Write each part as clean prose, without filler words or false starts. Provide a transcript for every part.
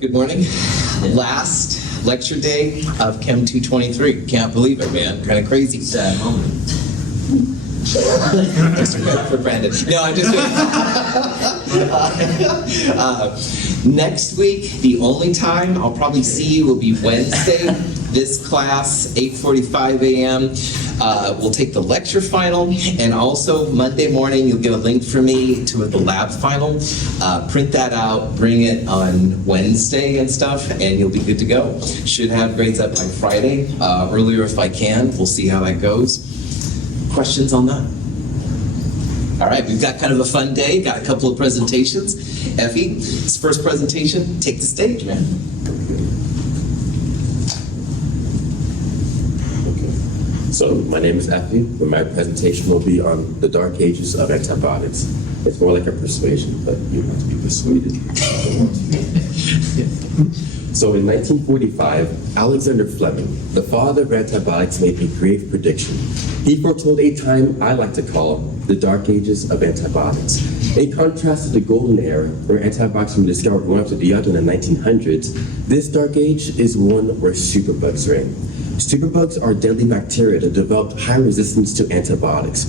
Good morning. Last lecture day of Chem 223. Can't believe it, man. Kind of crazy. Sad moment. Just for Brandon. No, I'm just kidding. Next week, the only time I'll probably see you will be Wednesday. This class, 8:45 a.m. We'll take the lecture final, and also Monday morning you'll get a link from me to the lab final. Print that out, bring it on Wednesday and stuff, and you'll be good to go. Should have grades up by Friday, earlier if I can. We'll see how that goes. Questions on that? All right, we've got kind of a fun day. Got a couple of presentations. Effie, this first presentation, take the stage, man. So my name is Effie, and my presentation will be on the dark ages of antibiotics. It's more like a persuasion, but you have to be persuaded. So in 1945, Alexander Fleming, the father of antibiotics, made a grave prediction. He foretold a time I like to call the dark ages of antibiotics. In contrast to the golden era, where antibiotics were discovered one after the other in the 1900s, this dark age is one where superbugs reign. Superbugs are deadly bacteria that develop high resistance to antibiotics.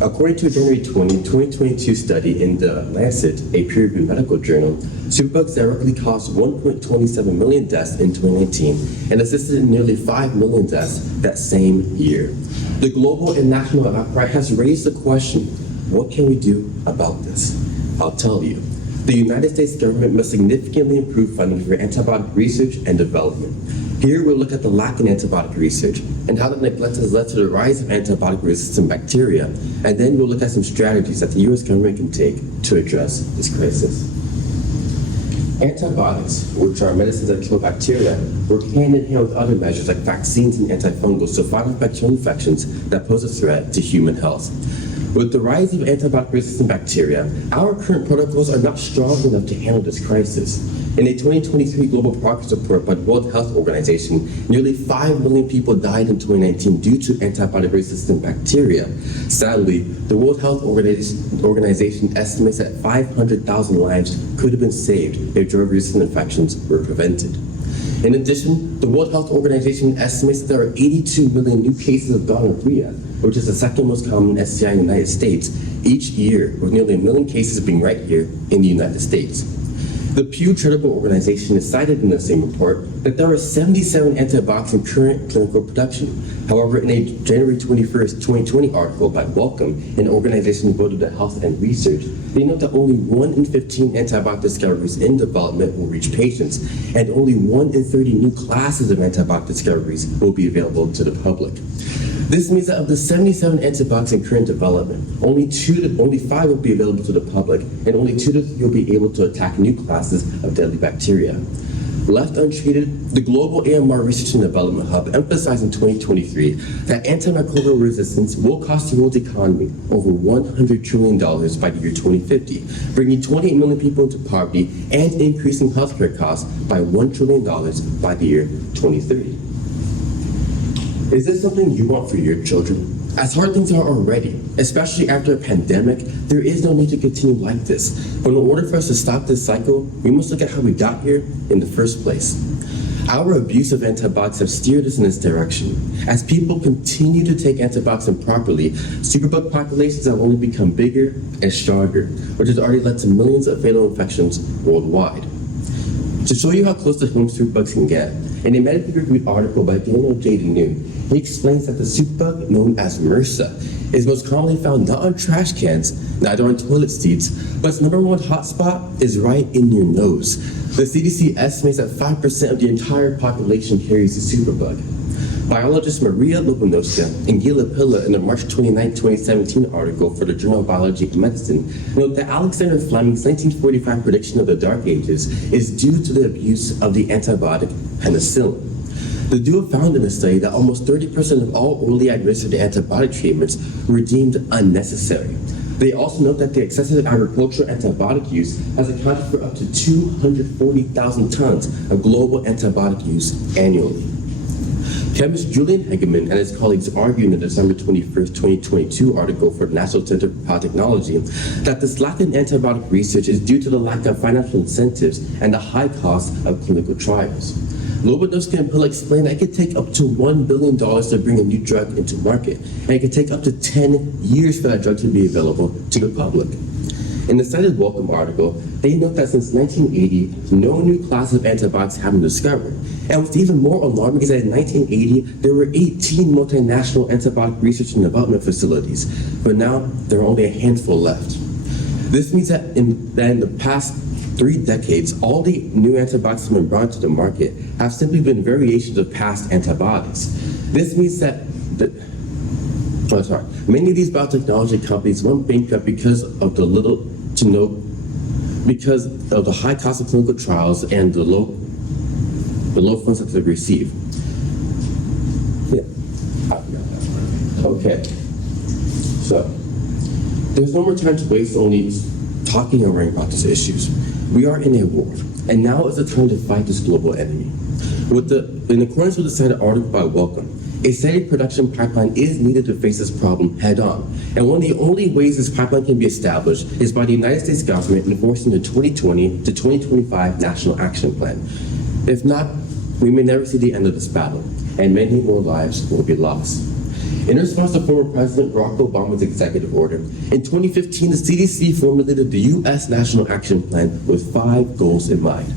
According to a January 2022 study in The Lancet, a peer-reviewed medical journal, superbugs directly caused 1.27 million deaths in 2019 and assisted in nearly 5 million deaths that same year. The global and national outcry has raised the question, what can we do about this? I'll tell you. The United States government must significantly improve funding for antibiotic research and development. Here we'll look at the lack in antibiotic research and how the neglect has led to the rise of antibiotic-resistant bacteria, and then we'll look at some strategies that the U.S. government can take to address this crisis. Antibiotics, which are medicines that kill bacteria, work hand in hand with other measures like vaccines and antifungals to fight off bacterial infections that pose a threat to human health. With the rise of antibiotic-resistant bacteria, our current protocols are not strong enough to handle this crisis. In a 2023 Global Progress Report by the World Health Organization, nearly 5 million people died in 2019 due to antibiotic-resistant bacteria. Sadly, the World Health Organization estimates that 500,000 lives could have been saved if drug-resistant infections were prevented. In addition, the World Health Organization estimates that there are 82 million new cases of gonorrhea, which is the second most common STI in the United States, each year, with nearly 1 million cases being right here in the United States. The Pew Charitable Organization has cited in the same report that there are 77 antibiotics in current clinical production. However, in a January 21st, 2020 article by Wellcome, an organization devoted to health and research, they note that only 1 in 15 antibiotic discoveries in development will reach patients, and only 1 in 30 new classes of antibiotic discoveries will be available to the public. This means that of the 77 antibiotics in current development, only 5 will be available to the public, and only 2 to 3 will be able to attack new classes of deadly bacteria. Left untreated, the Global AMR Research and Development Hub emphasized in 2023 that antimicrobial resistance will cost the world's economy over $100 trillion by the year 2050, bringing 28 million people into poverty and increasing healthcare costs by $1 trillion by the year 2030. Is this something you want for your children? As hard things are already, especially after a pandemic, there is no need to continue like this. But in order for us to stop this cycle, we must look at how we got here in the first place. Our abuse of antibiotics have steered us in this direction. As people continue to take antibiotics improperly, superbug populations have only become bigger and stronger, which has already led to millions of fatal infections worldwide. To show you how close to home superbugs can get, in a medically reviewed article by Daniel J. Deneau, he explains that the superbug known as MRSA is most commonly found not on trash cans, neither on toilet seats, but its #1 hotspot is right in your nose. The CDC estimates that 5% of the entire population carries the superbug. Biologists Maria Lobanowska and Gila Pilla in a March 29, 2017 article for the Journal of Biology and Medicine note that Alexander Fleming's 1945 prediction of the Dark Ages is due to the abuse of the antibiotic penicillin. The duo found in a study that almost 30% of all orally administered antibiotic treatments were deemed unnecessary. They also note that the excessive agricultural antibiotic use has accounted for up to 240,000 tons of global antibiotic use annually. Chemist Julian Hegeman and his colleagues argued in the December 21st, 2022 article for National Center for Biotechnology that this lack in antibiotic research is due to the lack of financial incentives and the high cost of clinical trials. Lobodowski and Pill explained that it could take up to $1 billion to bring a new drug into market, and it could take up to 10 years for that drug to be available to the public. In the cited Wellcome article, they note that since 1980, no new class of antibiotics have been discovered. And what's even more alarming is that in 1980, there were 18 multinational antibiotic research and development facilities, but now there are only a handful left. This means that in the past 3 decades, all the new antibiotics that have been brought to the market have simply been variations of past antibiotics. This means that many of these biotechnology companies went bankrupt because of the high cost of clinical trials and the low funds that they receive. Okay. So there's no more time to waste only talking and worrying about these issues. We are in a war, and now is the time to fight this global enemy. In accordance with the cited article by Wellcome, a steady production pipeline is needed to face this problem head on. And one of the only ways this pipeline can be established is by the United States government enforcing the 2020 to 2025 National Action Plan. If not, we may never see the end of this battle, and many more lives will be lost. In response to former President Barack Obama's executive order, in 2015, the CDC formulated the U.S. National Action Plan with 5 goals in mind.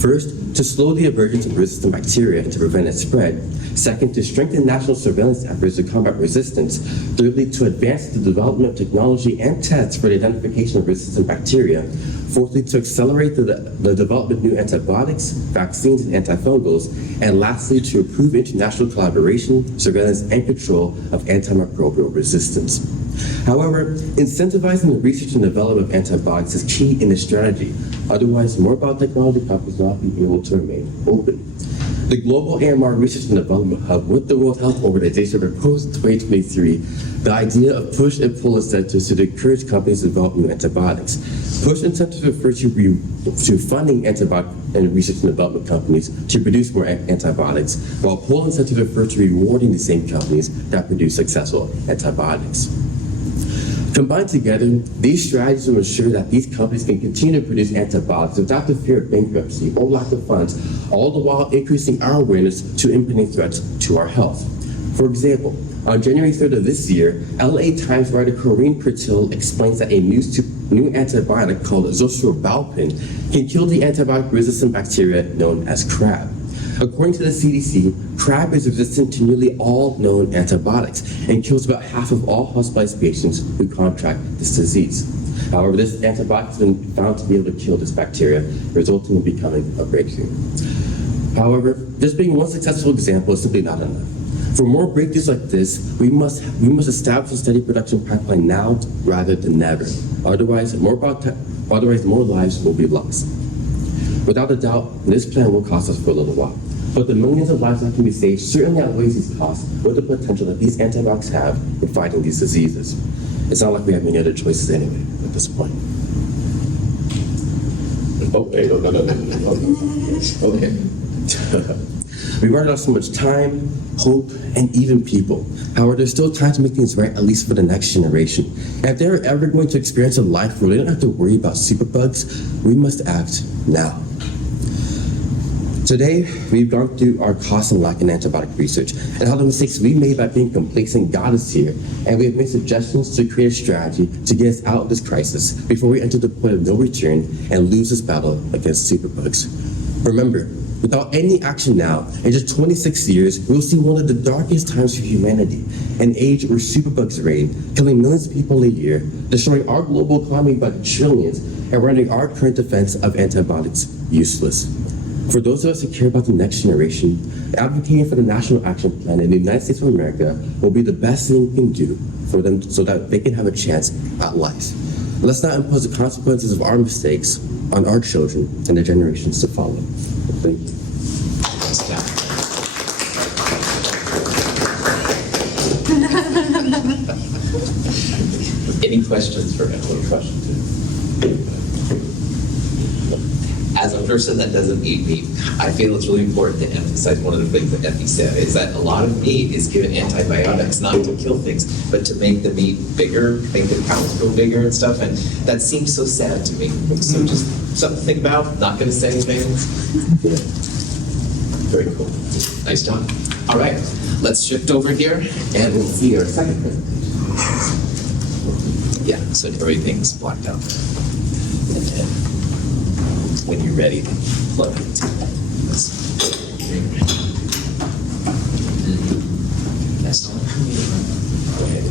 First, to slow the emergence of resistant bacteria and to prevent its spread. Second, to strengthen national surveillance efforts to combat resistance. Thirdly, to advance the development of technology and tests for the identification of resistant bacteria. Fourthly, to accelerate the development of new antibiotics, vaccines, and antifungals. And lastly, to improve international collaboration, surveillance, and control of antimicrobial resistance. However, incentivizing the research and development of antibiotics is key in this strategy. Otherwise, more biotechnology companies will not be able to remain open. The Global AMR Research and Development Hub with the World Health Organization proposed in 2023 the idea of push and pull incentives to encourage companies to develop new antibiotics. Push incentives refer to funding antibiotic and research and development companies to produce more antibiotics, while pull incentives refer to rewarding the same companies that produce successful antibiotics. Combined together, these strategies will ensure that these companies can continue to produce antibiotics without the fear of bankruptcy or lack of funds, all the while increasing our awareness to impending threats to our health. For example, on January 3rd of this year, LA Times writer Corinne Pertil explains that a new antibiotic called zosurobalpin can kill the antibiotic-resistant bacteria known as crab. According to the CDC, crab is resistant to nearly all known antibiotics and kills about half of all hospitalized patients who contract this disease. However, this antibiotic has been found to be able to kill this bacteria, resulting in becoming a breakthrough. However, just being one successful example is simply not enough. For more breakthroughs like this, we must establish a steady production pipeline now rather than never. Otherwise, more lives will be lost. Without a doubt, this plan will cost us for a little while. But the millions of lives that can be saved certainly outweighs these costs with the potential that these antibiotics have in fighting these diseases. It's not like we have any other choices anyway at this point. Okay. We've already lost so much time, hope, and even people. However, there's still time to make things right, at least for the next generation. And if they're ever going to experience a life where they don't have to worry about superbugs, we must act now. Today, we've gone through our cost and lack in antibiotic research and how the mistakes we made by being complacent got us here, and we have made suggestions to create a strategy to get us out of this crisis before we enter the point of no return and lose this battle against superbugs. Remember, without any action now, in just 26 years, we'll see one of the darkest times for humanity, an age where superbugs reign, killing millions of people a year, destroying our global economy by the trillions, and rendering our current defense of antibiotics useless. For those of us who care about the next generation, advocating for the National Action Plan in the United States of America will be the best thing we can do for them so that they can have a chance at life. Let's not impose the consequences of our mistakes on our children and the generations to follow. Thank you. Any questions for him? As I'm person that doesn't eat meat, I feel it's really important to emphasize one of the things that Effie said, is that a lot of meat is given antibiotics, not to kill things, but to make the meat bigger, make the cows grow bigger and stuff, and that seems so sad to me. So just something to think about, not gonna say anything. Yeah. Very cool. Nice job. All right, let's shift over here and we'll see our second one. Yeah, so everything's blacked out. And then when you're ready, plug it into That's all. Go ahead.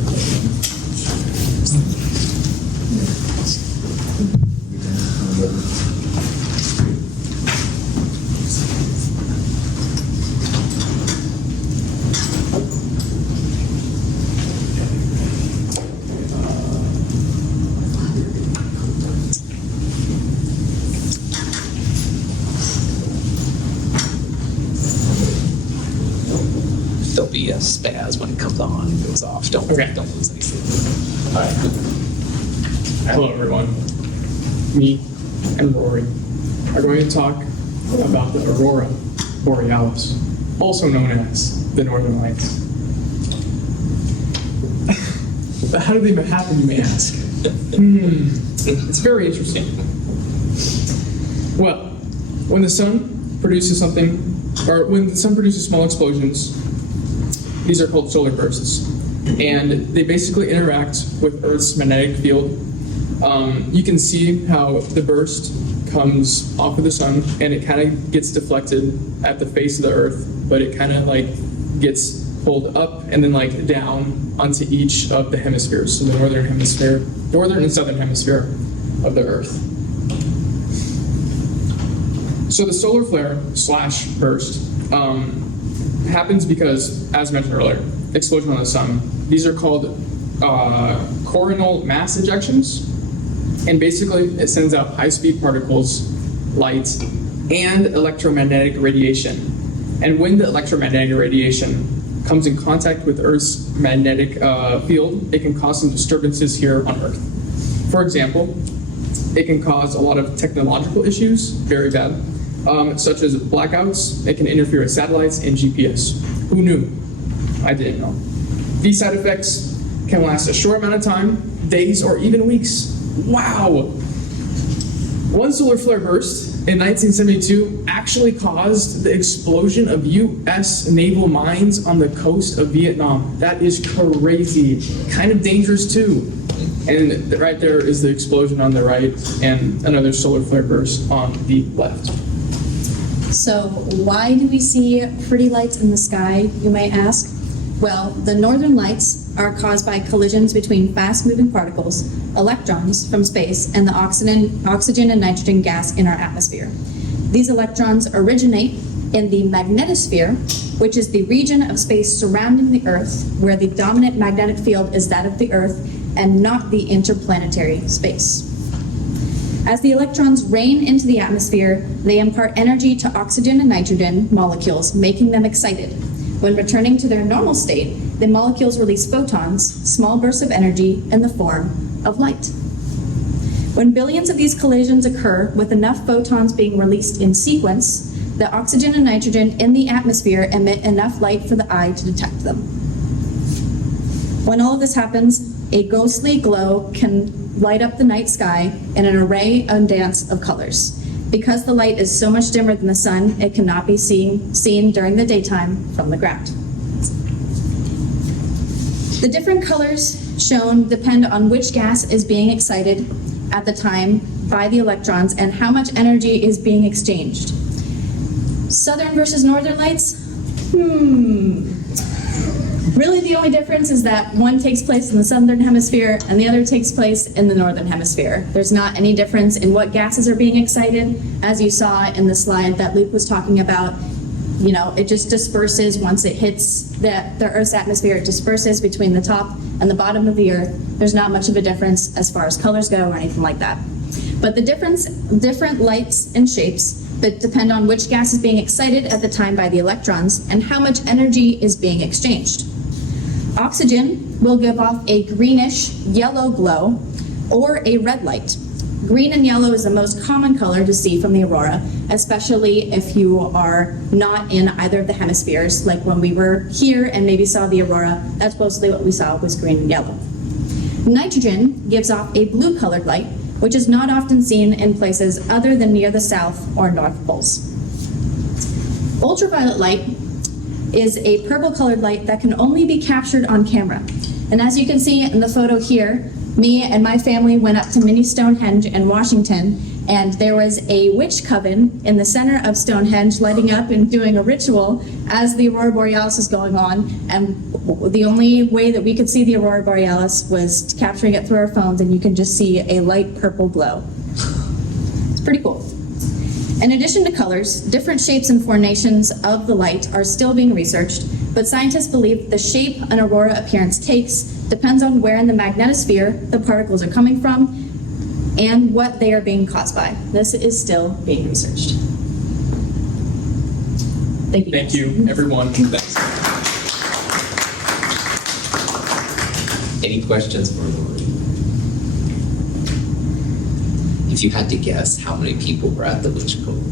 There'll be a spaz when it comes on and goes off. Don't lose anything. All right. Hello, everyone. Me and Rory are going to talk about the aurora borealis, also known as the northern lights. But how do they happen, you may ask? It's very interesting. Well, when the sun produces something, or when the sun produces small explosions, these are called solar bursts, and they basically interact with Earth's magnetic field. You can see how the burst comes off of the sun, and it kind of gets deflected at the face of the Earth, but it kind of like gets pulled up and then like down onto each of the hemispheres, so the northern and southern hemisphere of the Earth. So the solar flare / burst happens because, as mentioned earlier, explosion on the sun. These are called coronal mass ejections, and basically it sends out high-speed particles, light, and electromagnetic radiation. And when the electromagnetic radiation comes in contact with Earth's magnetic field, it can cause some disturbances here on Earth. For example, it can cause a lot of technological issues, very bad, such as blackouts. It can interfere with satellites and GPS. Who knew? I didn't know. These side effects can last a short amount of time, days or even weeks. Wow! One solar flare burst in 1972 actually caused the explosion of U.S. naval mines on the coast of Vietnam. That is crazy. Kind of dangerous too. And right there is the explosion on the right and another solar flare burst on the left. So why do we see pretty lights in the sky, you might ask? Well, the northern lights are caused by collisions between fast-moving particles, electrons from space, and the oxygen and nitrogen gas in our atmosphere. These electrons originate in the magnetosphere, which is the region of space surrounding the Earth, where the dominant magnetic field is that of the Earth and not the interplanetary space. As the electrons rain into the atmosphere, they impart energy to oxygen and nitrogen molecules, making them excited. When returning to their normal state, the molecules release photons, small bursts of energy in the form of light. When billions of these collisions occur with enough photons being released in sequence, the oxygen and nitrogen in the atmosphere emit enough light for the eye to detect them. When all of this happens, a ghostly glow can light up the night sky in an array and dance of colors. Because the light is so much dimmer than the sun, it cannot be seen during the daytime from the ground. The different colors shown depend on which gas is being excited at the time by the electrons and how much energy is being exchanged. Southern versus northern lights? Really the only difference is that one takes place in the southern hemisphere and the other takes place in the northern hemisphere. There's not any difference in what gases are being excited. As you saw in the slide that Luke was talking about, you know, it just disperses once it hits the Earth's atmosphere. It disperses between the top and the bottom of the Earth. There's not much of a difference as far as colors go or anything like that. But the different lights and shapes that depend on which gas is being excited at the time by the electrons and how much energy is being exchanged. Oxygen will give off a greenish yellow glow or a red light. Green and yellow is the most common color to see from the aurora, especially if you are not in either of the hemispheres. Like when we were here and maybe saw the aurora, that's mostly what we saw was green and yellow. Nitrogen gives off a blue colored light, which is not often seen in places other than near the south or north poles. Ultraviolet light is a purple colored light that can only be captured on camera. And as you can see in the photo here, me and my family went up to Mini Stonehenge in Washington, and there was a witch coven in the center of Stonehenge lighting up and doing a ritual as the Aurora Borealis was going on. And the only way that we could see the Aurora Borealis was capturing it through our phones, and you can just see a light purple glow. It's pretty cool. In addition to colors, different shapes and formations of the light are still being researched, but scientists believe the shape an aurora appearance takes depends on where in the magnetosphere the particles are coming from and what they are being caused by. This is still being researched. Thank you. Thank you, everyone. Thanks. Any questions for Lori? If you had to guess, how many people were at the Witch Cove?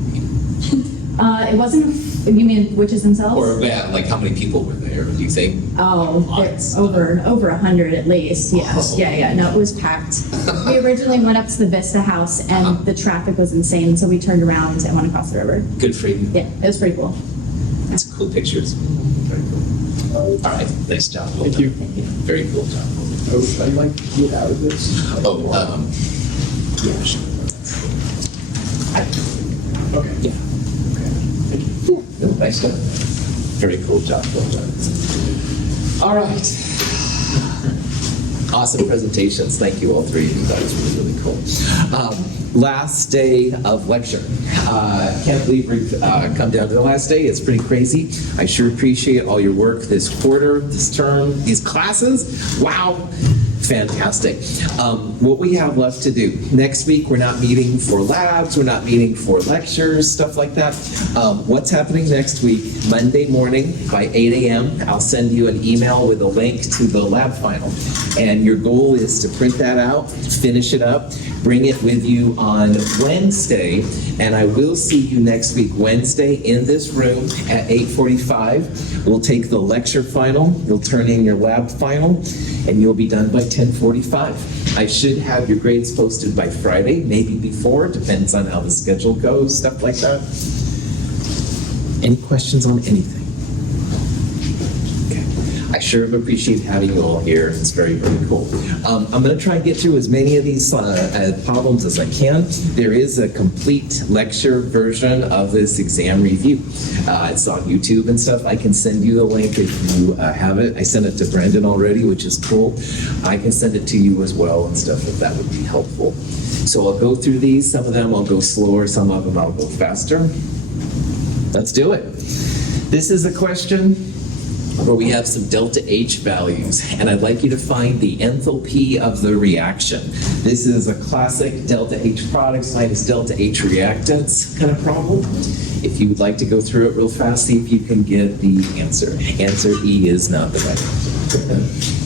It wasn't, you mean witches themselves? Or like how many people were there, do you think? Oh, there's over 100 at least, yes. Oh. Yeah, no, it was packed. We originally went up to the Vista House and the traffic was insane, so we turned around and went across the river. Good for you. Yeah, it was pretty cool. That's cool pictures. Very cool. All right, nice job. Well Thank done. you. Very cool job. Oh, I'd like to get out of this. Oh, yeah, sure. Okay. Yeah. Nice job. Very cool job. Well done. All right. Awesome presentations. Thank you, all three of you. That was really, really cool. Last day of lecture. Can't believe we've come down to the last day. It's pretty crazy. I sure appreciate all your work this quarter, this term, these classes. Wow. Fantastic. What we have left to do. Next week, we're not meeting for labs, we're not meeting for lectures, stuff like that. What's happening next week? Monday morning by 8 a.m., I'll send you an email with a link to the lab final. And your goal is to print that out, finish it up, bring it with you on Wednesday, and I will see you next week, Wednesday, in this room at 8:45. We'll take the lecture final, you'll turn in your lab final, and you'll be done by 10:45. I should have your grades posted by Friday, maybe before, depends on how the schedule goes, stuff like that. Any questions on anything? I sure appreciate having you all here. It's very, very cool. I'm going to try and get through as many of these problems as I can. There is a complete lecture version of this exam review. It's on YouTube and stuff. I can send you the link if you have it. I sent it to Brendan already, which is cool. I can send it to you as well and stuff if that would be helpful. So I'll go through these. Some of them I'll go slower. Some of them I'll go faster. Let's do it. This is a question where we have some delta H values, and I'd like you to find the enthalpy of the reaction. This is a classic delta H products minus delta H reactants kind of problem. If you would like to go through it real fast, see if you can get the answer. Answer E is not the right answer.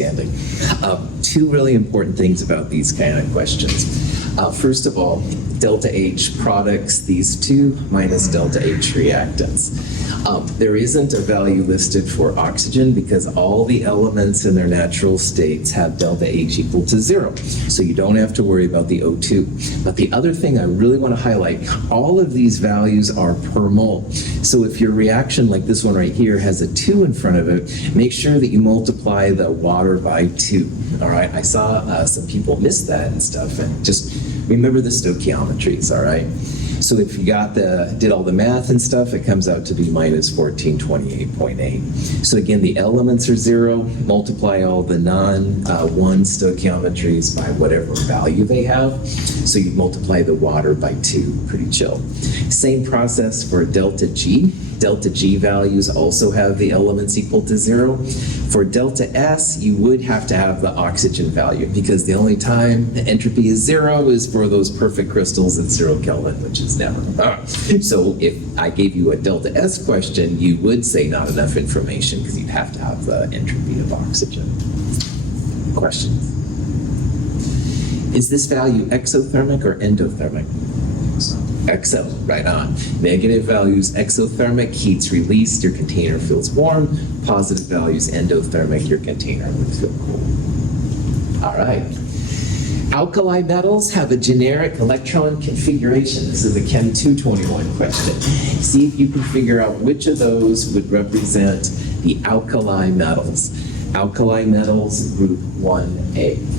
outstanding. Two really important things about these kind of questions. First of all, delta H products, these two, minus delta H reactants. There isn't a value listed for oxygen because all the elements in their natural states have delta H equal to 0. So you don't have to worry about the O2. But the other thing I really want to highlight, all of these values are per mole. So if your reaction like this one right here has a 2 in front of it, make sure that you multiply the water by 2. All right, I saw some people miss that and stuff, and just remember the stoichiometries, all right? So if you did all the math and stuff, it comes out to be minus 1428.8. So again, the elements are 0, multiply all the non-1 stoichiometries by whatever value they have. So you multiply the water by 2, pretty chill. Same process for delta G. Delta G values also have the elements equal to 0. For delta S, you would have to have the oxygen value because the only time the entropy is 0 is for those perfect crystals at 0 Kelvin, which is never. So if I gave you a delta S question, you would say not enough information because you'd have to have the entropy of oxygen. Questions? Is this value exothermic or endothermic? Exo, right on. Negative values, exothermic, heat's released, your container feels warm. Positive values, endothermic, your container would feel cool. All right. Alkali metals have a generic electron configuration. This is a Chem 221 question. See if you can figure out which of those would represent the alkali metals. Alkali metals, group 1A.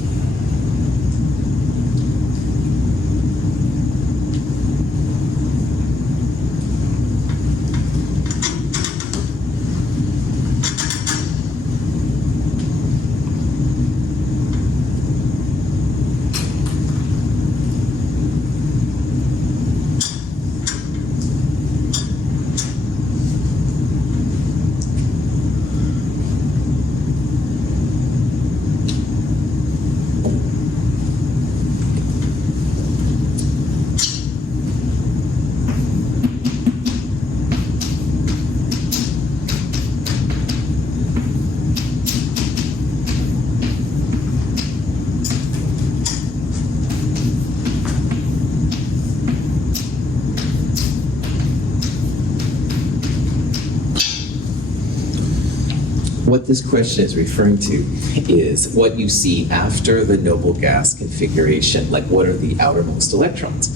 What this question is referring to is what you see after the noble gas configuration, like what are the outermost electrons?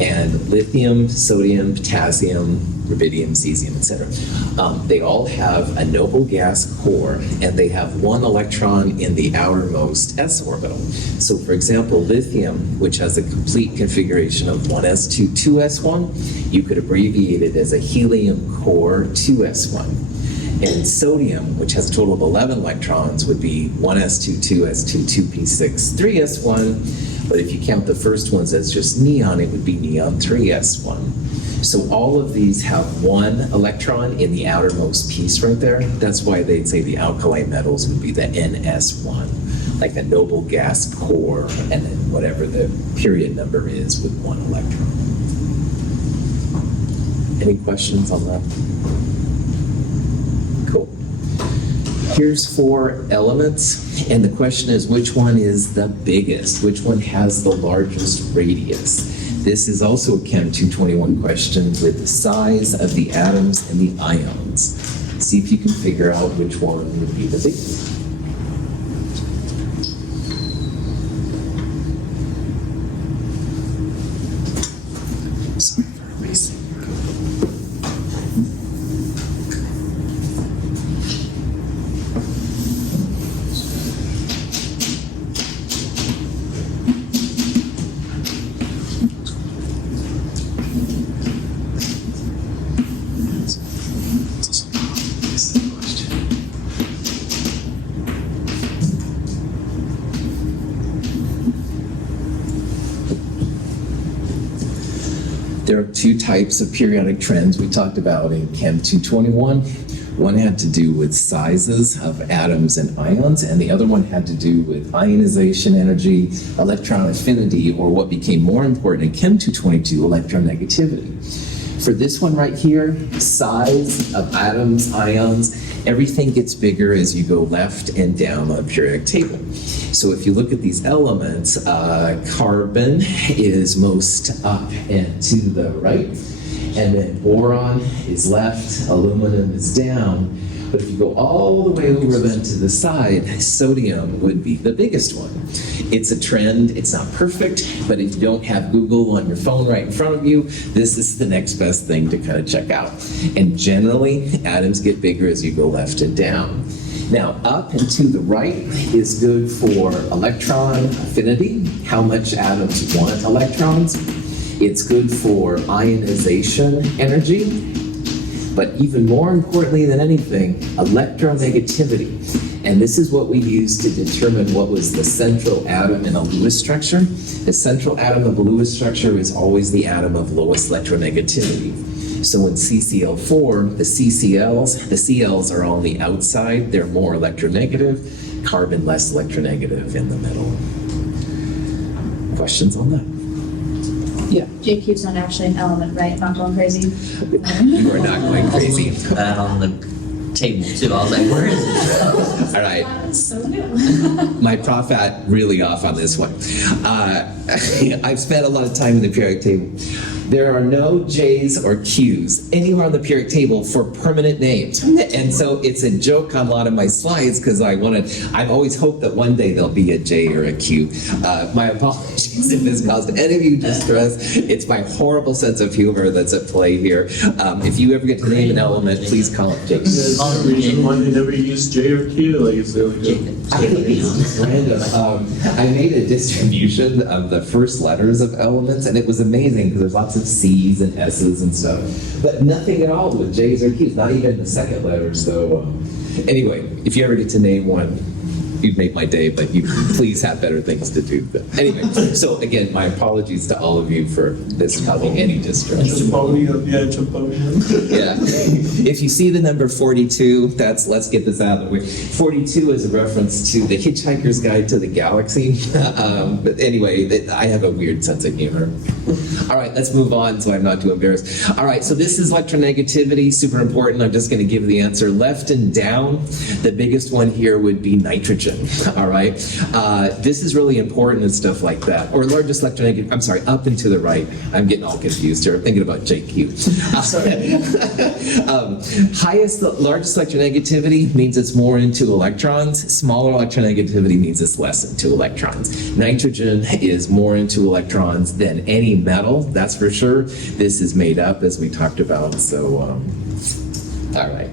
And lithium, sodium, potassium, rubidium, cesium, etc. They all have a noble gas core, and they have one electron in the outermost s orbital. So for example, lithium, which has a complete configuration of 1s2, 2s1, you could abbreviate it as a helium core 2s1. And sodium, which has a total of 11 electrons, would be 1s2, 2s2, 2p6, 3s1. But if you count the first ones as just neon, it would be neon 3s1. So all of these have one electron in the outermost piece right there. That's why they'd say the alkali metals would be the ns1, like the noble gas core, and then whatever the period number is with one electron. Any questions on that? Cool. Here's 4 elements, and the question is which one is the biggest? Which one has the largest radius? This is also a Chem 221 question with the size of the atoms and the ions. See if you can figure out which one would be the biggest. Sorry for erasing. There are 2 types of periodic trends we talked about in Chem 221. One had to do with sizes of atoms and ions, and the other one had to do with ionization energy, electron affinity, or what became more important in Chem 222, electronegativity. For this one right here, size of atoms, ions, Everything gets bigger as you go left and down on the periodic table. So if you look at these elements, carbon is most up and to the right, and then boron is left, aluminum is down. But if you go all the way over then to the side, sodium would be the biggest one. It's a trend, it's not perfect, but if you don't have Google on your phone right in front of you, this is the next best thing to kind of check out. And generally, atoms get bigger as you go left and down. Now, up and to the right is good for electron affinity, how much atoms want electrons. It's good for ionization energy. But even more importantly than anything, electronegativity. And this is what we use to determine what was the central atom in a Lewis structure. The central atom of a Lewis structure is always the atom of lowest electronegativity. So in CCl4, the Cls are on the outside, they're more electronegative, carbon less electronegative in the middle. Questions on that? Yeah. JQ's not actually an element, right? Not going crazy. You are not going crazy. That on the table too. I was like, where is it? All right. That's so new. My prof had really off on this one. I've spent a lot of time in the periodic table. There are no J's or Q's anywhere on the periodic table for permanent names. And so it's a joke on a lot of my slides because I've always hoped that one day there'll be a J or a Q. My apologies if this caused any of you distress. It's my horrible sense of humor that's at play here. If you ever get to name an element, please call it J. Is there a reason why they never use J or Q? Like, is there like I think it's just random. I made a distribution of the first letters of elements, and it was amazing because there's lots of C's and S's and stuff, but nothing at all with J's or Q's, not even the second letters. So anyway, if you ever get to name one, you'd make my day, but you please have better things to do. But anyway, so again, my apologies to all of you for this causing any distress. Champonium? Yeah, Champonium. Yeah. If you see the number 42, let's get this out of the way. 42 is a reference to the Hitchhiker's Guide to the Galaxy. But anyway, I have a weird sense of humor. All right, let's move on so I'm not too embarrassed. All right, so this is electronegativity, super important. I'm just going to give the answer. Left and down, the biggest one here would be nitrogen. All right, this is really important and stuff like that. Or largest electronegativity, I'm sorry, up and to the right. I'm getting all confused here. I'm thinking about JQ. Largest electronegativity means it's more into electrons. Smaller electronegativity means it's less into electrons. Nitrogen is more into electrons than any metal, that's for sure. This is made up, as we talked about. So, all right.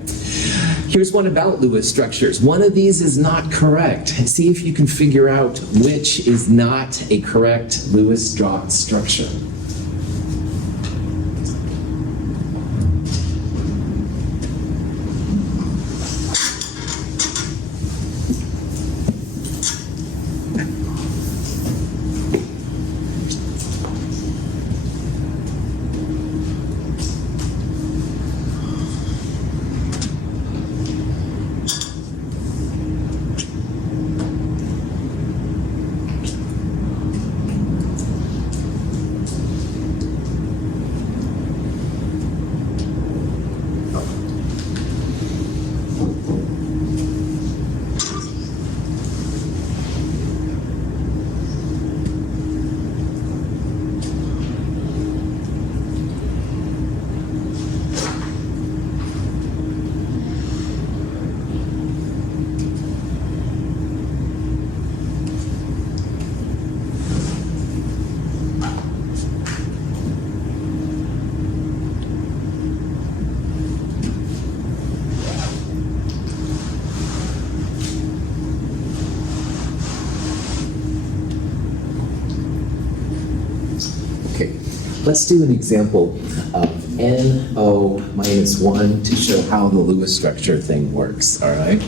Here's one about Lewis structures. One of these is not correct. See if you can figure out which is not a correct Lewis structure. Let's do an example of NO minus 1 to show how the Lewis structure thing works, all right?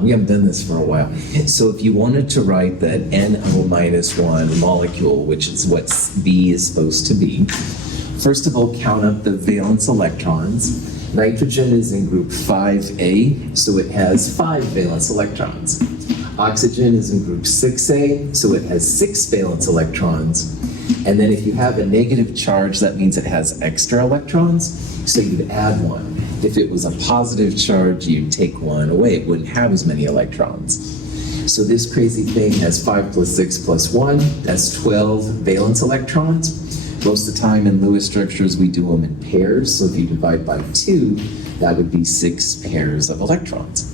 We haven't done this for a while. So if you wanted to write that NO minus 1 molecule, which is what B is supposed to be, first of all, count up the valence electrons. Nitrogen is in group 5A, so it has 5 valence electrons. Oxygen is in group 6A, so it has 6 valence electrons. And then if you have a negative charge, that means it has extra electrons, so you'd add one. If it was a positive charge, you'd take one away. It wouldn't have as many electrons. So this crazy thing has 5 plus 6 plus 1. That's 12 valence electrons. Most of the time in Lewis structures, we do them in pairs. So if you divide by 2, that would be 6 pairs of electrons.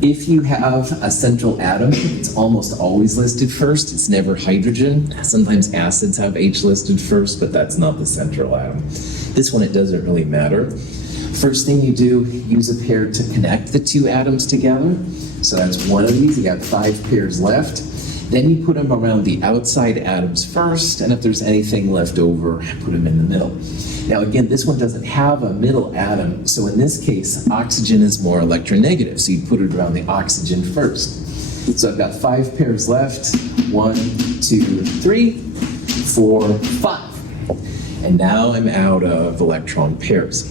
If you have a central atom, it's almost always listed first. It's never hydrogen. Sometimes acids have H listed first, but that's not the central atom. This one, it doesn't really matter. First thing you do, use a pair to connect the 2 atoms together. So that's one of these. You got 5 pairs left. Then you put them around the outside atoms first, and if there's anything left over, put them in the middle. Now again, this one doesn't have a middle atom, so in this case, oxygen is more electronegative, so you put it around the oxygen first. So I've got 5 pairs left. 1, 2, 3, 4, 5. And now I'm out of electron pairs.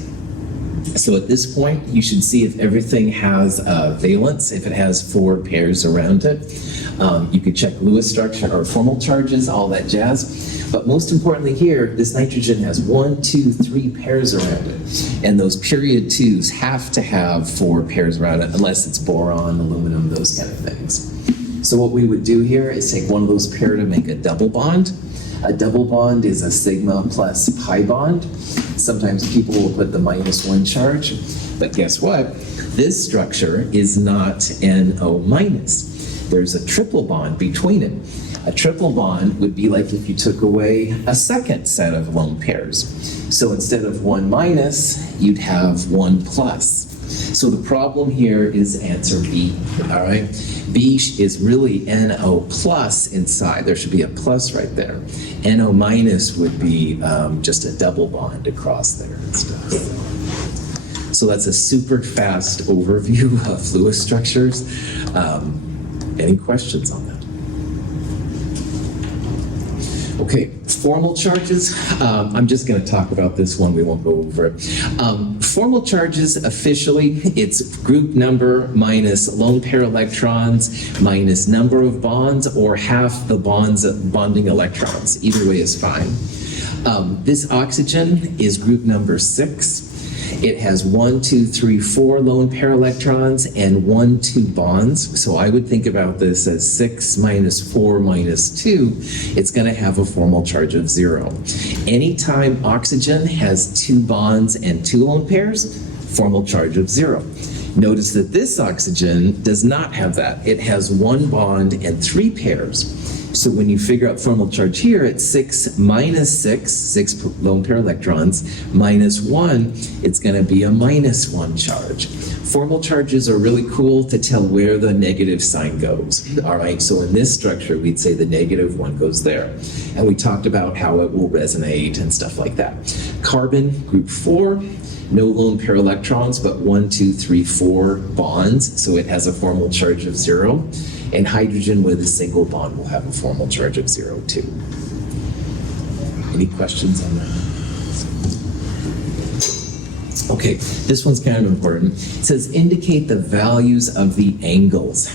So at this point, you should see if everything has valence, if it has 4 pairs around it. You could check Lewis structure or formal charges, all that jazz. But most importantly here, this nitrogen has 1, 2, 3 pairs around it. And those period 2s have to have 4 pairs around it, unless it's boron, aluminum, those kind of things. So what we would do here is take one of those pairs to make a double bond. A double bond is a sigma plus pi bond. Sometimes people will put the -1 charge, but guess what? This structure is not NO minus. There's a triple bond between it. A triple bond would be like if you took away a second set of lone pairs. So instead of 1 minus, you'd have 1 plus. So the problem here is answer B, all right? B is really NO plus inside. There should be a plus right there. NO minus would be just a double bond across there and stuff. So that's a super fast overview of Lewis structures. Any questions on that? Okay, formal charges. I'm just going to talk about this one. We won't go over it. Formal charges, officially, it's group number minus lone pair electrons minus number of bonds or half the bonding electrons. Either way is fine. This oxygen is group number 6. It has 1, 2, 3, 4 lone pair electrons and 1, 2 bonds. So I would think about this as 6 minus 4 minus 2. It's going to have a formal charge of 0. Anytime oxygen has 2 bonds and 2 lone pairs, formal charge of 0. Notice that this oxygen does not have that. It has 1 bond and 3 pairs. So when you figure out formal charge here, it's 6 minus 6 lone pair electrons, minus 1, it's going to be a -1 charge. Formal charges are really cool to tell where the negative sign goes. All right, so in this structure, we'd say the -1 goes there. And we talked about how it will resonate and stuff like that. Carbon, group 4, no lone pair electrons, but 1, 2, 3, 4 bonds, so it has a formal charge of 0. And hydrogen with a single bond will have a formal charge of 0 too. Any questions on that? Okay, this one's kind of important. It says indicate the values of the angles.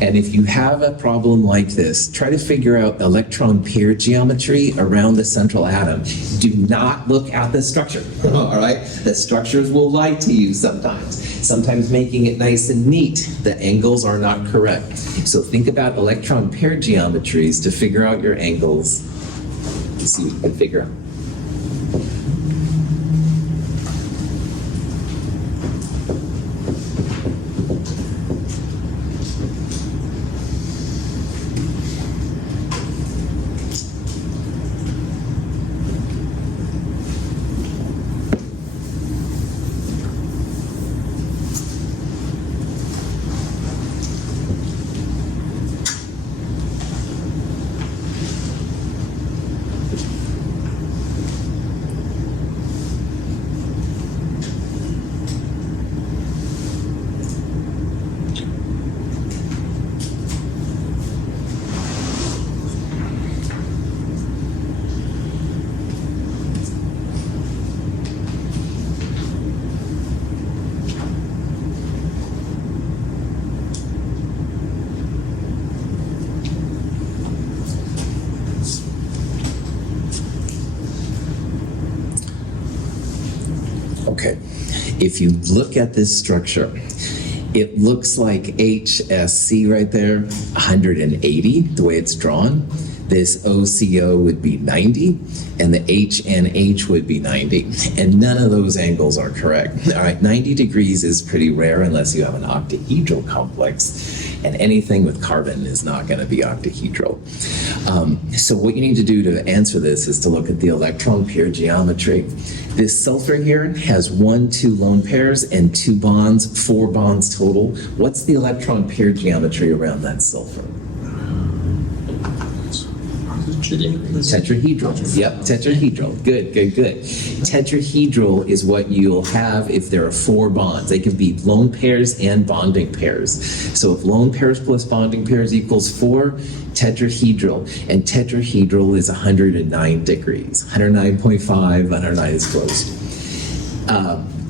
And if you have a problem like this, try to figure out electron pair geometry around the central atom. Do not look at the structure, all right? The structures will lie to you sometimes. Sometimes making it nice and neat, the angles are not correct. So think about electron pair geometries to figure out your angles. See what you can figure out. Okay, If you look at this structure, it looks like HSC right there, 180, the way it's drawn. This OCO would be 90, and the HNH would be 90. And none of those angles are correct. All right, 90 degrees is pretty rare unless you have an octahedral complex, and anything with carbon is not going to be octahedral. So what you need to do to answer this is to look at the electron pair geometry. This sulfur here has 1, 2 lone pairs and 2 bonds, 4 bonds total. What's the electron pair geometry around that sulfur? Tetrahedral. Yep, tetrahedral. Good, good, good. Tetrahedral is what you'll have if there are 4 bonds. They can be lone pairs and bonding pairs. So if lone pairs plus bonding pairs equals 4, tetrahedral. And tetrahedral is 109 degrees. 109.5, 109 is close.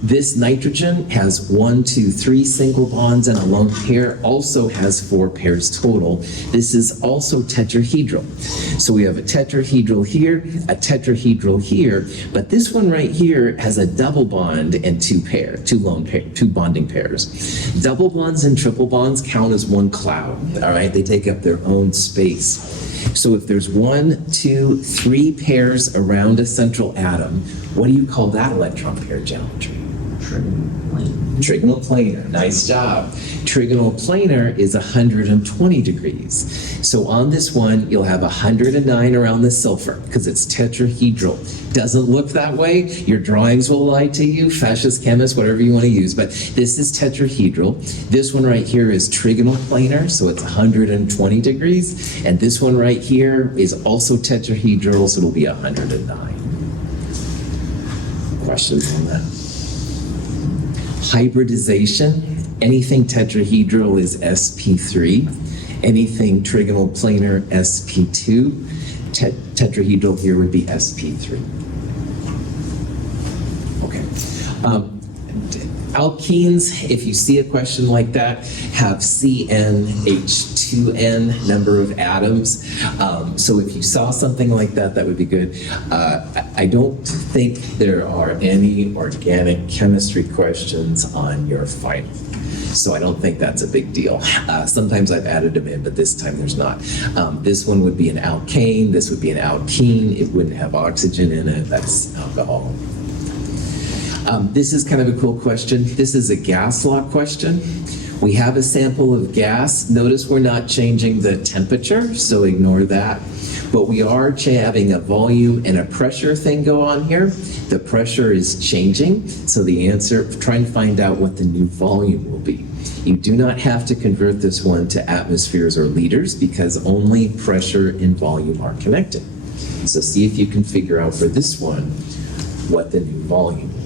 This nitrogen has 1, 2, 3 single bonds and a lone pair, also has 4 pairs total. This is also tetrahedral. So we have a tetrahedral here, a tetrahedral here, but this one right here has a double bond and 2 bonding pairs. Double bonds and triple bonds count as one cloud, all right? They take up their own space. So if there's 1, 2, 3 pairs around a central atom, what do you call that electron pair geometry? Trigonal planar. Nice job. Trigonal planar is 120 degrees. So on this one, you'll have 109 around the sulfur because it's tetrahedral. Doesn't look that way. Your drawings will lie to you, fascist chemist, whatever you want to use, but this is tetrahedral. This one right here is trigonal planar, so it's 120 degrees. And this one right here is also tetrahedral, so it'll be 109. Questions on that? Hybridization, anything tetrahedral is sp3, anything trigonal planar sp2, tetrahedral here would be sp3. Okay. Alkenes, if you see a question like that, have CnH2n number of atoms. So if you saw something like that, that would be good. I don't think there are any organic chemistry questions on your final. So I don't think that's a big deal. Sometimes I've added them in, but this time there's not. This one would be an alkane, this would be an alkene. It wouldn't have oxygen in it, that's alcohol. This is kind of a cool question. This is a gas law question. We have a sample of gas. Notice we're not changing the temperature, so ignore that. But we are having a volume and a pressure thing go on here. The pressure is changing, so the answer, try and find out what the new volume will be. You do not have to convert this one to atmospheres or liters because only pressure and volume are connected. So see if you can figure out for this one what the new volume will be.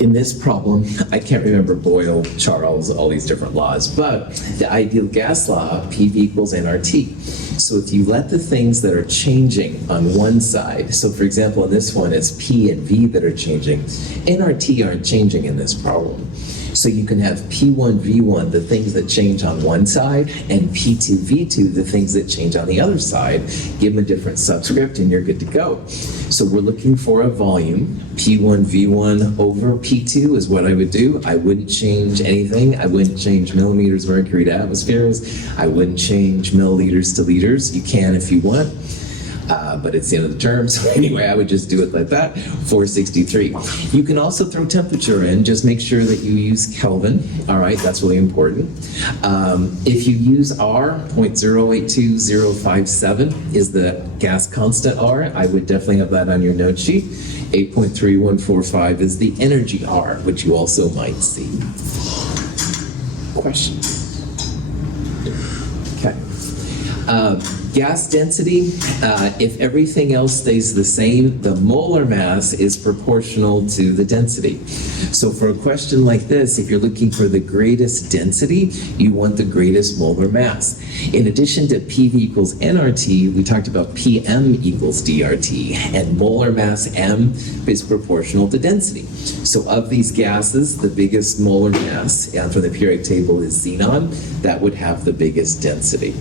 In this problem, I can't remember Boyle, Charles, all these different laws, but the ideal gas law, PV equals nRT. So if you let the things that are changing on one side, so for example, in this one, it's P and V that are changing, nRT aren't changing in this problem. So you can have P1V1, the things that change on one side, and P2V2, the things that change on the other side. Give them a different subscript and you're good to go. So we're looking for a volume. P1V1 over P2 is what I would do. I wouldn't change anything. I wouldn't change millimeters of mercury to atmospheres. I wouldn't change milliliters to liters. You can if you want. But it's the end of the term, so anyway, I would just do it like that, 463. You can also throw temperature in, just make sure that you use Kelvin, all right, that's really important. If you use R, 0.082057 is the gas constant R, I would definitely have that on your note sheet. 8.3145 is the energy R, which you also might see. Questions? Okay. Gas density, if everything else stays the same, the molar mass is proportional to the density. So for a question like this, if you're looking for the greatest density, you want the greatest molar mass. In addition to PV equals nRT, we talked about PM equals DRT, and molar mass M is proportional to density. So of these gases, the biggest molar mass for the periodic table is xenon. That would have the biggest density.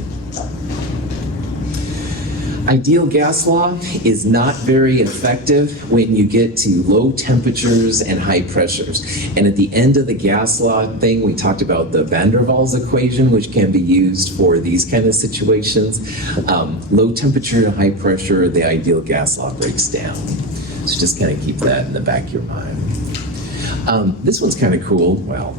Ideal gas law is not very effective when you get to low temperatures and high pressures. And at the end of the gas law thing, we talked about the van der Waals equation, which can be used for these kind of situations. Low temperature and high pressure, the ideal gas law breaks down. So just kind of keep that in the back of your mind. This one's kind of cool. Well,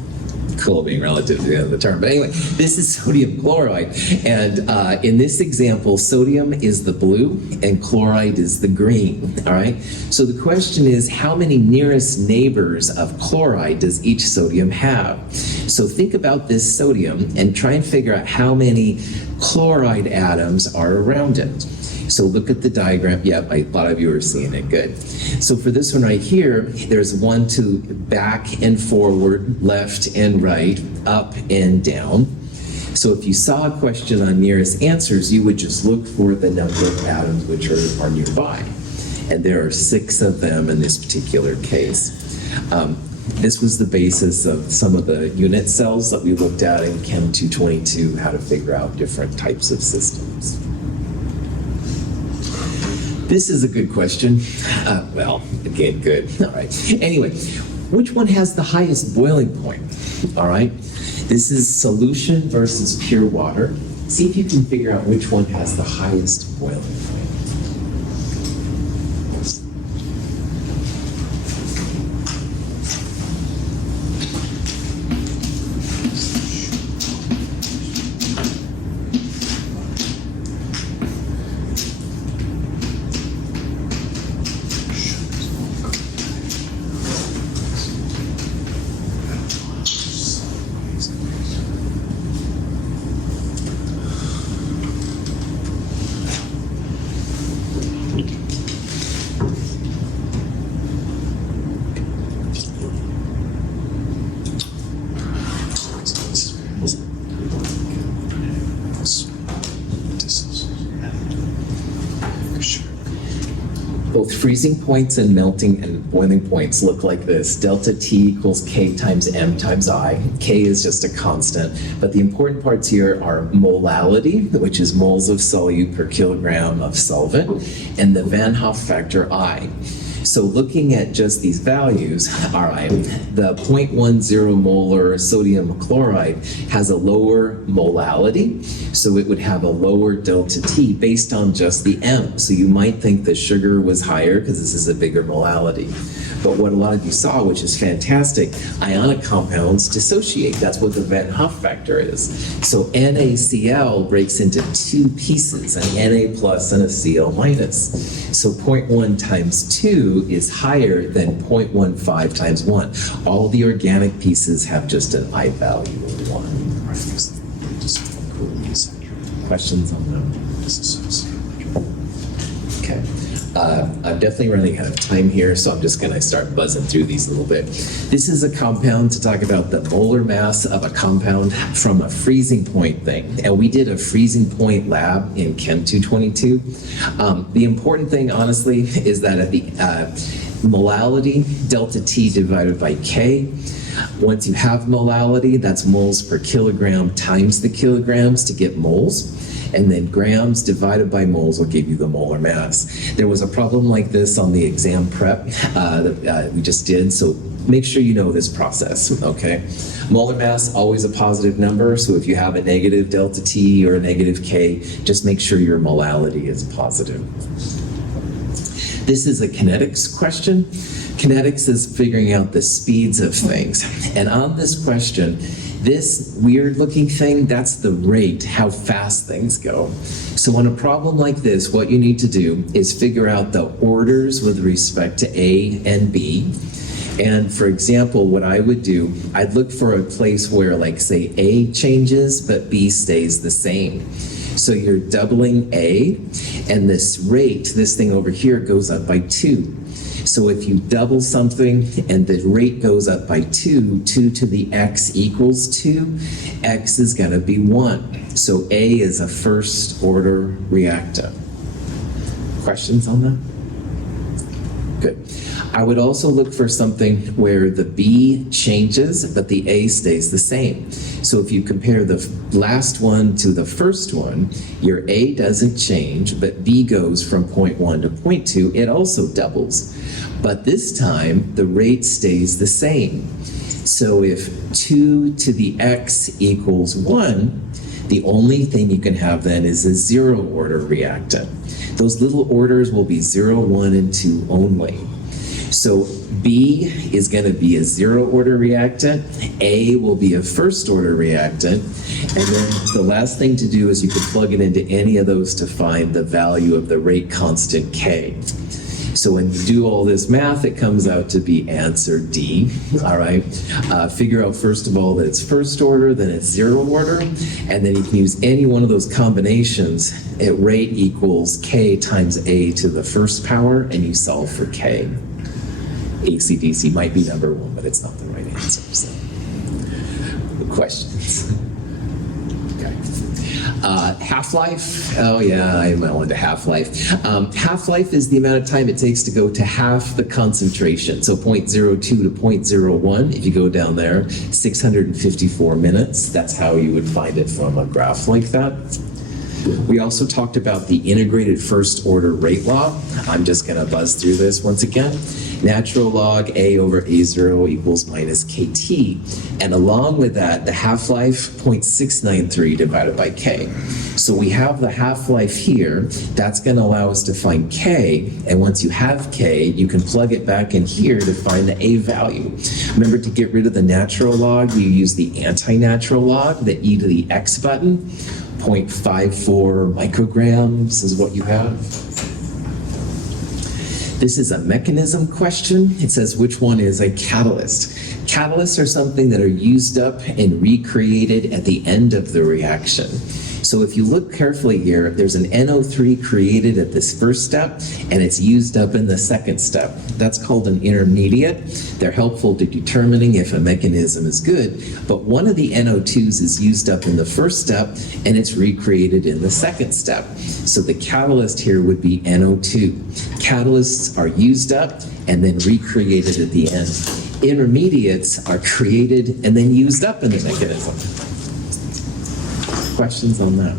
cool being relative to the end of the term. But anyway, this is sodium chloride. And in this example, sodium is the blue and chloride is the green, all right? So the question is, how many nearest neighbors of chloride does each sodium have? So think about this sodium and try and figure out how many chloride atoms are around it. So look at the diagram. Yep, a lot of you are seeing it. Good. So for this one right here, there's 1, 2, back and forward, left and right, up and down. So if you saw a question on nearest answers, you would just look for the number of atoms which are nearby. And there are 6 of them in this particular case. This was the basis of some of the unit cells that we looked at in Chem 222, how to figure out different types of systems. This is a good question. Well, again, good. All right. Anyway, which one has the highest boiling point? All right. This is solution versus pure water. See if you can figure out which one has the highest boiling point. Both freezing points and melting and boiling points look like this. Delta T equals K times M times I. K is just a constant, but the important parts here are molality, which is moles of solute per kilogram of solvent, and the Van Hoff factor I. So looking at just these values, all right, the 0.10 molar sodium chloride has a lower molality, so it would have a lower delta T based on just the M. So you might think the sugar was higher because this is a bigger molality. But what a lot of you saw, which is fantastic, ionic compounds dissociate. That's what the Van Hoff factor is. So NaCl breaks into 2 pieces, an Na plus and a Cl minus. So 0.1 times 2 is higher than 0.15 times 1. All the organic pieces have just an I value of 1. Questions on that? Okay. I'm definitely running out of time here, so I'm just going to start buzzing through these a little bit. This is a compound to talk about the molar mass of a compound from a freezing point thing. And we did a freezing point lab in Chem 222. The important thing, honestly, is that at the molality, delta T divided by K, Once you have molality, that's moles per kilogram times the kilograms to get moles. And then grams divided by moles will give you the molar mass. There was a problem like this on the exam prep that we just did, so make sure you know this process, okay? Molar mass, always a positive number, so if you have a negative delta T or a negative K, just make sure your molality is positive. This is a kinetics question. Kinetics is figuring out the speeds of things. And on this question, this weird looking thing, that's the rate, how fast things go. So on a problem like this, what you need to do is figure out the orders with respect to A and B. And for example, what I would do, I'd look for a place where, like, say A changes, but B stays the same. So you're doubling A, and this rate, this thing over here, goes up by 2. So if you double something and the rate goes up by 2, 2 to the x equals 2, x is going to be 1. So A is a first order reactant. Questions on that? Good. I would also look for something where the B changes, but the A stays the same. So if you compare the last one to the first one, your A doesn't change, but B goes from 0.1 to 0.2. It also doubles. But this time, the rate stays the same. So if 2 to the x equals 1, the only thing you can have then is a zero order reactant. Those little orders will be 0, 1, and 2 only. So B is going to be a zero order reactant, A will be a first order reactant, and then the last thing to do is you can plug it into any of those to find the value of the rate constant K. So when you do all this math, it comes out to be answer D, all right? Figure out first of all that it's first order, then it's zero order, and then you can use any one of those combinations at rate equals K times A to the first power, and you solve for K. ACDC might be number 1, but it's not the right answer. So. Questions? Okay. Half-life? Oh yeah, I went to half-life. Half-life is the amount of time it takes to go to half the concentration. So 0.02 to 0.01, if you go down there, 654 minutes. That's how you would find it from a graph like that. We also talked about the integrated first order rate law. I'm just going to buzz through this once again. Natural log A over A0 equals minus KT. And along with that, the half-life 0.693 divided by K. So we have the half-life here. That's going to allow us to find K. And once you have K, you can plug it back in here to find the A value. Remember, to get rid of the natural log, you use the anti-natural log, the e to the x button. 0.54 micrograms is what you have. This is a mechanism question. It says which one is a catalyst. Catalysts are something that are used up and recreated at the end of the reaction. So if you look carefully here, there's an NO3 created at this first step, and it's used up in the second step. That's called an intermediate. They're helpful to determining if a mechanism is good, but one of the NO2s is used up in the first step, and it's recreated in the second step. So the catalyst here would be NO2. Catalysts are used up and then recreated at the end. Intermediates are created and then used up in the mechanism. Questions on that?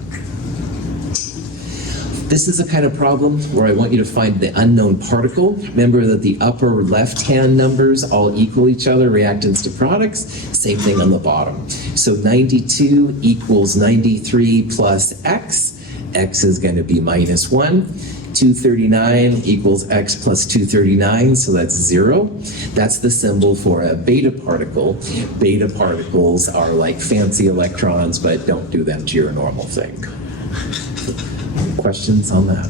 This is a kind of problem where I want you to find the unknown particle. Remember that the upper left-hand numbers all equal each other, reactants to products. Same thing on the bottom. So 92 equals 93 plus x. X is going to be minus 1. 239 equals x plus 239, so that's 0. That's the symbol for a beta particle. Beta particles are like fancy electrons, but don't do them to your normal thing. Questions on that?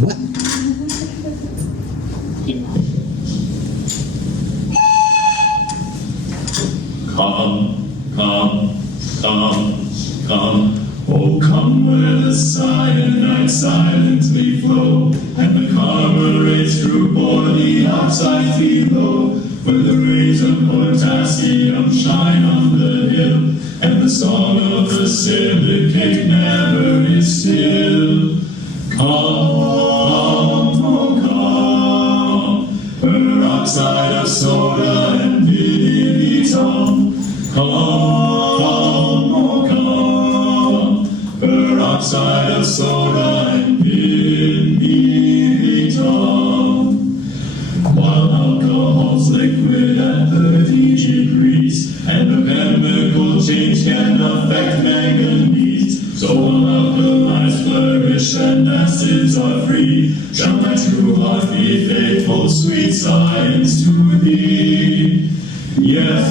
What? Come. Oh, come where the cyanide silently flow, and the carburetors through the oxides below, where the rays of potassium shine on the hill, and the song of the silicate never is still. Come, oh come, Come, oh come, peroxide of soda and vinegar. While alcohol's liquid at 30 degrees, and the chemical change can affect manganese. So while alkalis flourish and acids are free, shall my true heart be faithful, sweet science, to thee. Yes,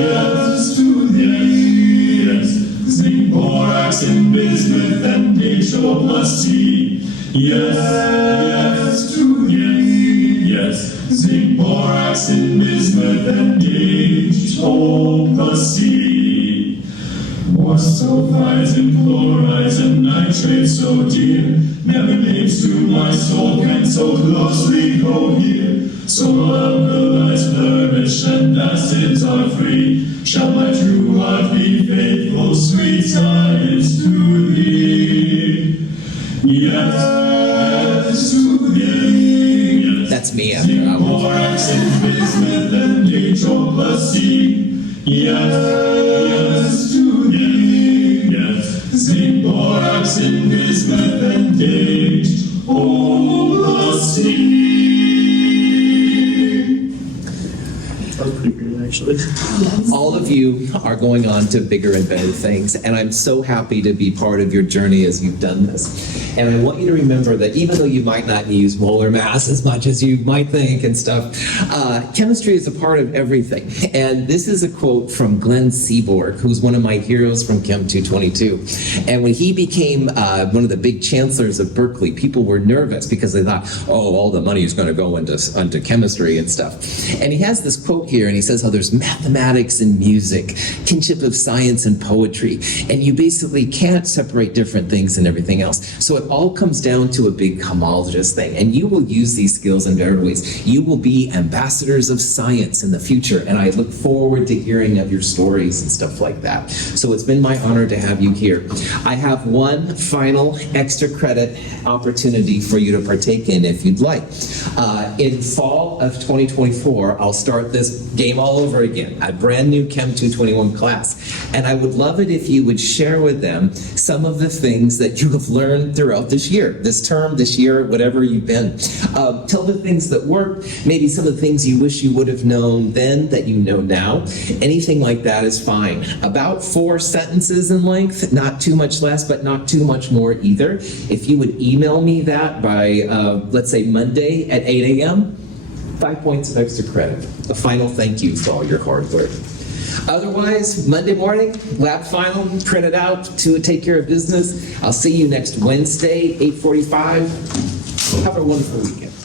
yes, to thee, yes. Zinc, borax, and bismuth, and HO plus C. Yes, yes, to thee, yes. Zinc, borax, and bismuth, and HO plus C. More sulfides and chlorides and nitrates so dear, never names to my soul can so closely cohere. So alkalis flourish and acids are free, shall my true heart be faithful, sweet science, to thee. Yes, yes, to thee. Yes. That's me after Zinc, hours. borax, and bismuth, and HO plus C. Yes, yes, to thee. Yes, zinc, borax, and bismuth, and HO plus C. That was pretty good, actually. All of you are going on to bigger and better things, and I'm so happy to be part of your journey as you've done this. And I want you to remember that even though you might not use molar mass as much as you might think and stuff, chemistry is a part of everything. And this is a quote from Glenn Seaborg, who's one of my heroes from Chem 222. And when he became one of the big chancellors of Berkeley, people were nervous because they thought, oh, all the money is going to go into chemistry and stuff. And he has this quote here, and he says how there's mathematics and music, kinship of science and poetry, and you basically can't separate different things and everything else. So it all comes down to a big homologous thing, and you will use these skills in various ways. You will be ambassadors of science in the future, and I look forward to hearing of your stories and stuff like that. So it's been my honor to have you here. I have one final extra credit opportunity for you to partake in if you'd like. In fall of 2024, I'll start this game all over again, a brand new Chem 221 class. And I would love it if you would share with them some of the things that you have learned throughout this year, this term, this year, whatever you've been. Tell the things that worked, maybe some of the things you wish you would have known then that you know now. Anything like that is fine. About 4 sentences in length, not too much less, but not too much more either. If you would email me that by, let's say, Monday at 8 a.m., 5 points of extra credit. A final thank you for all your hard work. Otherwise, Monday morning, lab final, print it out to take care of business. I'll see you next Wednesday, 8:45. Have a wonderful weekend.